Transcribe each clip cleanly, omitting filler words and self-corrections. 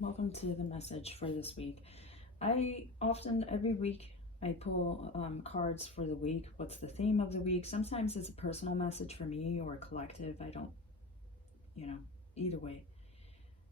Welcome to the message for this week. Every week, I pull cards for the week. What's the theme of the week? Sometimes it's a personal message for me or a collective. I don't, either way.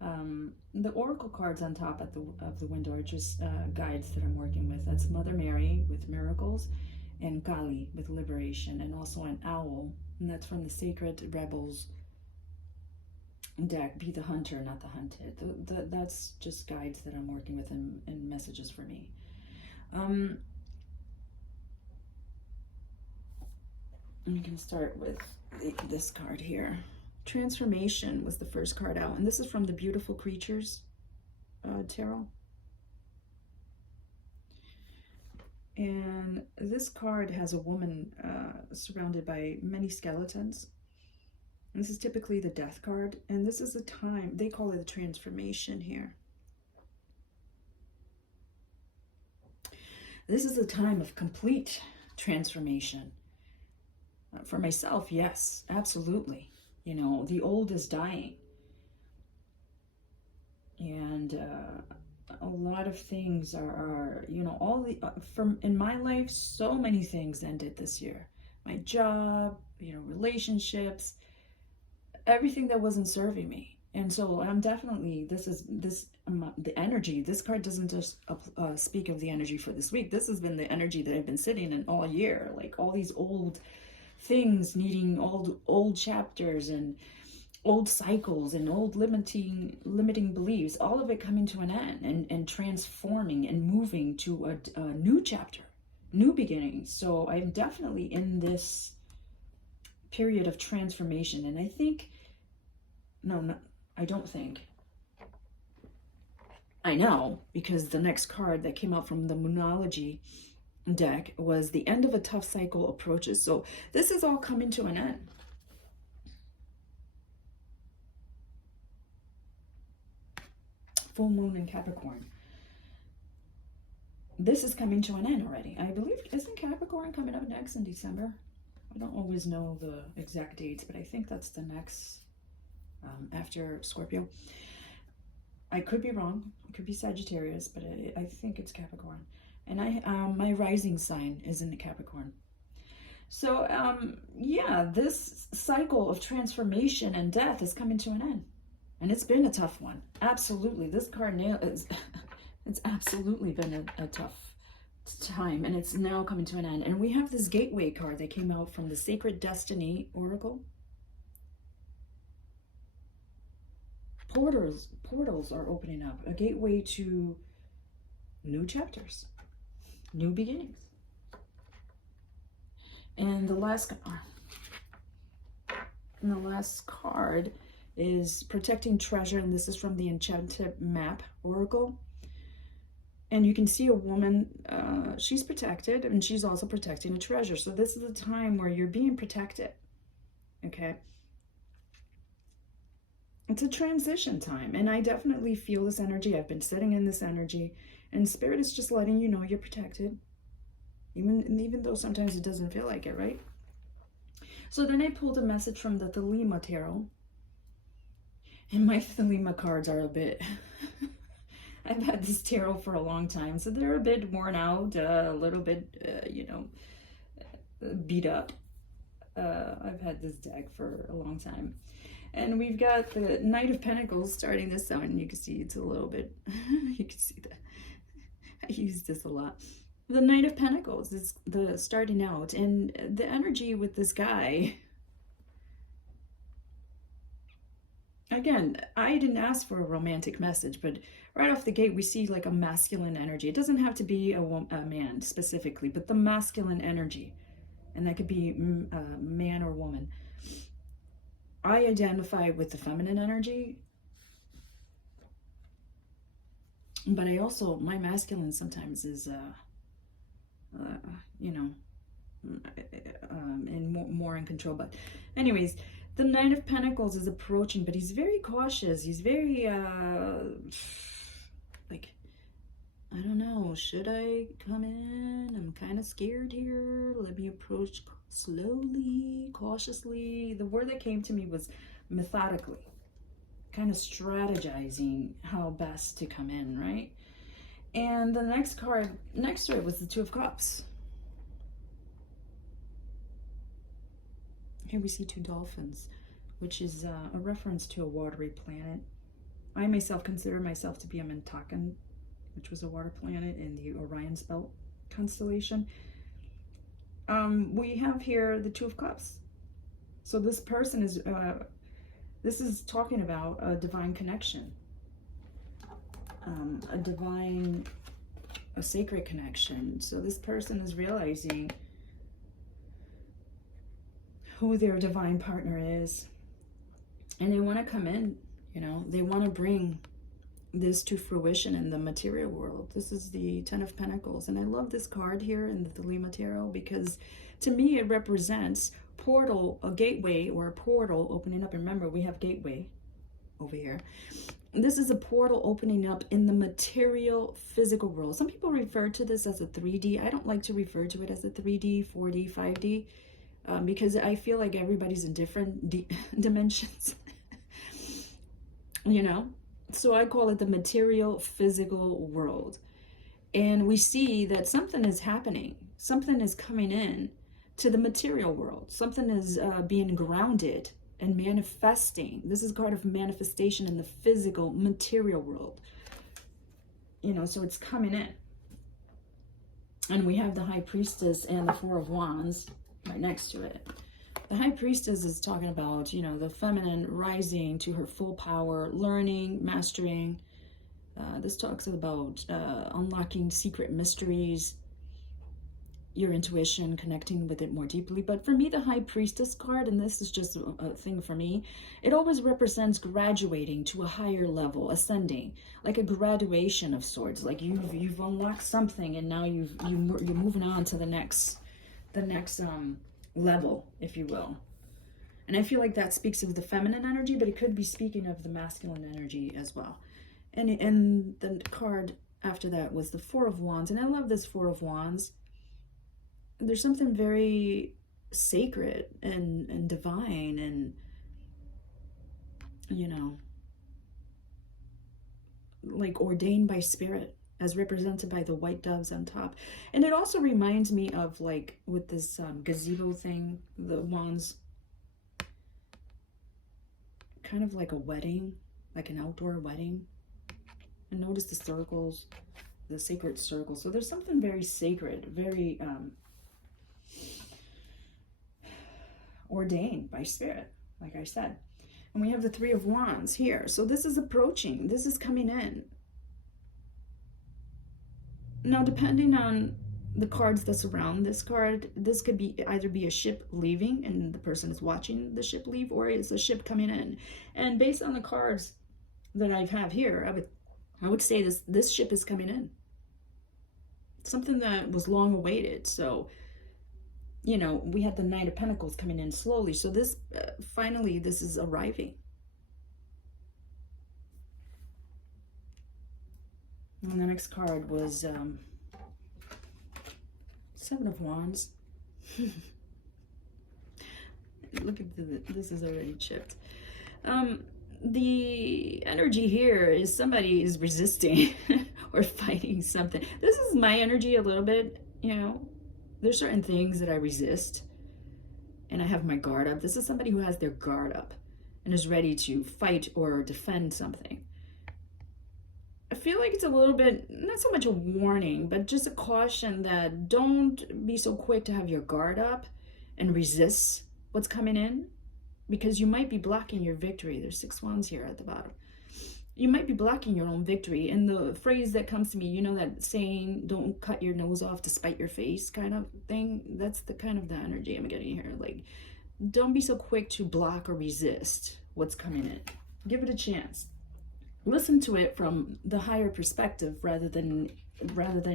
The oracle cards on top of the window are just guides that I'm working with. That's Mother Mary with miracles, and Kali with liberation, and also an owl, and that's from the Sacred Rebels deck. Be the hunter, not the hunted. That's just guides that I'm working with and messages for me. We can start with this card here. Transformation was the first card out, and this is from the Beautiful Creatures tarot. And this card has a woman surrounded by many skeletons. This is typically the death card, and this is a time, they call it a transformation here. This is a time of complete transformation. For myself, yes, absolutely. The old is dying. And a lot of things are in my life, so many things ended this year. My job, relationships, everything that wasn't serving me. And so I'm definitely, the energy, this card doesn't just speak of the energy for this week. This has been the energy that I've been sitting in all year, like all these old things needing old chapters and old cycles and old limiting beliefs, all of it coming to an end and transforming and moving to a new chapter, new beginnings. So I'm definitely in this period of transformation. And I think, I don't think. I know, because the next card that came out from the Moonology deck was the end of a tough cycle approaches. So this is all coming to an end. Full moon in Capricorn. This is coming to an end already. I believe, isn't Capricorn coming up next in December? I don't always know the exact dates, but I think that's the next after Scorpio. I could be wrong. It could be Sagittarius, but I think it's Capricorn. And my rising sign is in the Capricorn. So yeah, this cycle of transformation and death is coming to an end. And it's been a tough one. Absolutely. This card it's absolutely been a tough time, and it's now coming to an end. And we have this gateway card that came out from the Sacred Destiny Oracle. Portals are opening up, a gateway to new chapters, new beginnings. And the last card is Protecting Treasure, and this is from the Enchanted Map Oracle. And you can see a woman, she's protected, and she's also protecting a treasure. So this is a time where you're being protected, okay? It's a transition time, and I definitely feel this energy. I've been sitting in this energy, and Spirit is just letting you know you're protected, even though sometimes it doesn't feel like it, right? So then I pulled a message from the Thelema Tarot, and my Thelema cards are a bit... I've had this tarot for a long time, so they're a bit worn out, a little bit, beat up. I've had this deck for a long time. And we've got the Knight of Pentacles starting this out, and you can see it's a little bit, you can see that. I use this a lot. The Knight of Pentacles is the starting out, and the energy with this guy, again, I didn't ask for a romantic message, but right off the gate, we see like a masculine energy. It doesn't have to be a man specifically, but the masculine energy. And that could be man or woman. I identify with the feminine energy, but I also, my masculine sometimes is, and more in control. But anyways, the Knight of Pentacles is approaching, but he's very cautious. He's very, like, I don't know, should I come in? I'm kind of scared here. Let me approach slowly, cautiously. The word that came to me was methodically. kind of strategizing how best to come in, right? And the next card next to it was the Two of Cups. Here we see two dolphins, which is a reference to a watery planet. I myself consider myself to be a Mintakan, which was a water planet in the Orion's Belt constellation. We have here the Two of Cups. So this person is, this is talking about a divine connection, a sacred connection. So this person is realizing who their divine partner is, and they want to come in, you know, they want to bring this to fruition in the material world. This is the Ten of Pentacles, and I love this card here in the Thelema Tarot because to me it represents portal, a gateway or a portal opening up. Remember, we have gateway over here. This is a portal opening up in the material physical world. Some people refer to this as a 3D. I don't like to refer to it as a 3D, 4D, 5D. Because I feel like everybody's in different dimensions, you know? So I call it the material physical world. And we see that something is happening. Something is coming in to the material world. Something is being grounded and manifesting. This is a card of manifestation in the physical material world. You know, so it's coming in. And we have the High Priestess and the Four of Wands right next to it. The High Priestess is talking about, you know, the feminine rising to her full power, learning, mastering. This talks about unlocking secret mysteries, your intuition, connecting with it more deeply. But for me, the High Priestess card, and this is just a thing for me, it always represents graduating to a higher level, ascending, like a graduation of sorts. Like you've unlocked something, and now you're moving on to the next level, if you will. And I feel like that speaks of the feminine energy, but it could be speaking of the masculine energy as well. And the card after that was the Four of Wands, and I love this Four of Wands. There's something very sacred and divine and, you know, like ordained by spirit, as represented by the white doves on top. And it also reminds me of, like, with this gazebo thing, the wands, kind of like a wedding, like an outdoor wedding. And notice the circles, the sacred circles. So there's something very sacred, very ordained by spirit, like I said. And we have the Three of Wands here. So this is approaching, this is coming in. Now, depending on the cards that surround this card, this could be either be a ship leaving and the person is watching the ship leave, or it's a ship coming in. And based on the cards that I have here, I would say this ship is coming in. Something that was long awaited. So, you know, we had the Knight of Pentacles coming in slowly. So this, finally, this is arriving. And the next card was Seven of Wands. Look at this is already chipped. The energy here is somebody is resisting or fighting something. This is my energy a little bit, you know. There's certain things that I resist and I have my guard up. This is somebody who has their guard up and is ready to fight or defend something. I feel like it's a little bit, not so much a warning, but just a caution that don't be so quick to have your guard up and resist what's coming in, because you might be blocking your victory. There's 6 wands here at the bottom. You might be blocking your own victory. And the phrase that comes to me, you know that saying, don't cut your nose off to spite your face kind of thing? That's the kind of the energy I'm getting here. Like, don't be so quick to block or resist what's coming in. Give it a chance. Listen to it from the higher perspective rather than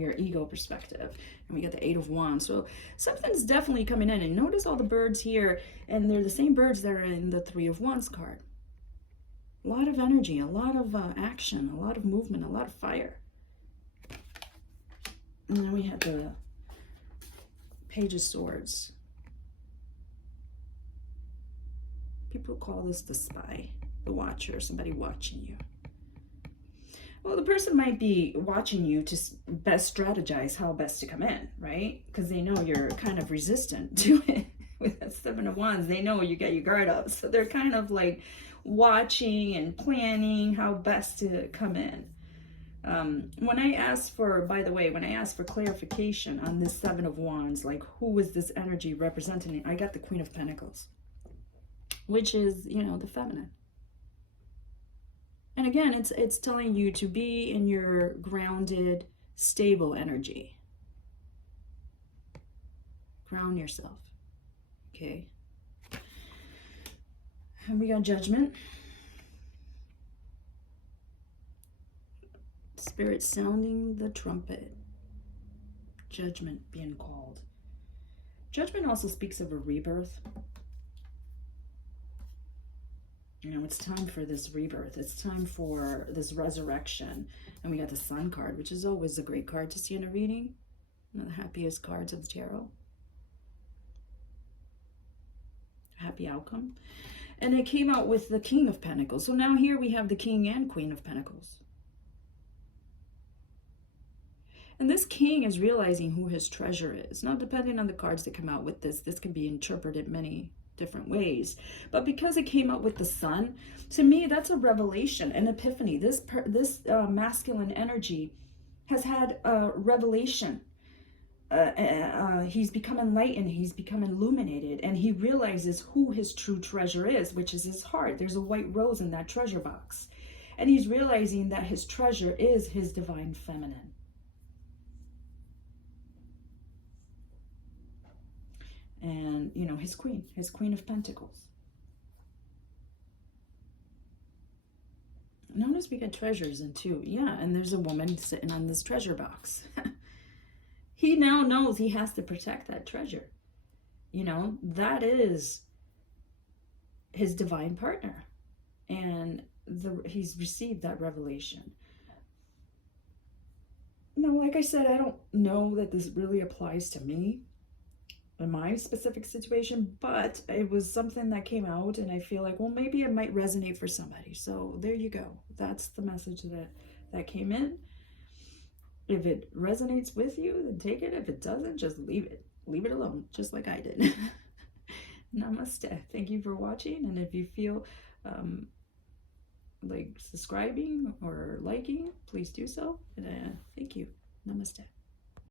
your ego perspective. And we got the 8 of Wands. So something's definitely coming in. And notice all the birds here, and they're the same birds that are in the 3 of Wands card. A lot of energy, a lot of action, a lot of movement, a lot of fire. And then we have the Page of Swords. People call this the spy. the watcher, somebody watching you. Well, the person might be watching you to best strategize how best to come in, right? Because they know you're kind of resistant to it. With that Seven of Wands, they know you got your guard up. So they're kind of like watching and planning how best to come in. When I asked for, by the way, when I asked for clarification on this Seven of Wands, like who was this energy representing, I got the Queen of Pentacles, which is, you know, the feminine. And again, it's telling you to be in your grounded, stable energy. Ground yourself. Okay. And we got Judgment. Spirit sounding the trumpet. Judgment being called. Judgment also speaks of a rebirth. You know, it's time for this rebirth. It's time for this resurrection. And we got the Sun card, which is always a great card to see in a reading. One of the happiest cards of the tarot. Happy outcome. And it came out with the King of Pentacles. So now here we have the King and Queen of Pentacles. And this king is realizing who his treasure is. Now, depending on the cards that come out with this can be interpreted many different ways. But because it came out with the Sun, to me, that's a revelation, an epiphany. This masculine energy has had a revelation. He's become enlightened, he's become illuminated, and he realizes who his true treasure is, which is his heart. There's a white rose in that treasure box. And he's realizing that his treasure is his divine feminine. And, you know, his Queen of Pentacles. Notice we got treasures in too. Yeah, and there's a woman sitting on this treasure box. He now knows he has to protect that treasure. You know, that is his divine partner. And he's received that revelation. Now, like I said, I don't know that this really applies to me in my specific situation, but it was something that came out and I feel like, well, maybe it might resonate for somebody. So there you go. That's the message that came in. If it resonates with you, then take it. If it doesn't, just leave it. Leave it alone, just like I did. Namaste. Thank you for watching. And if you feel like subscribing or liking, please do so. And thank you. Namaste.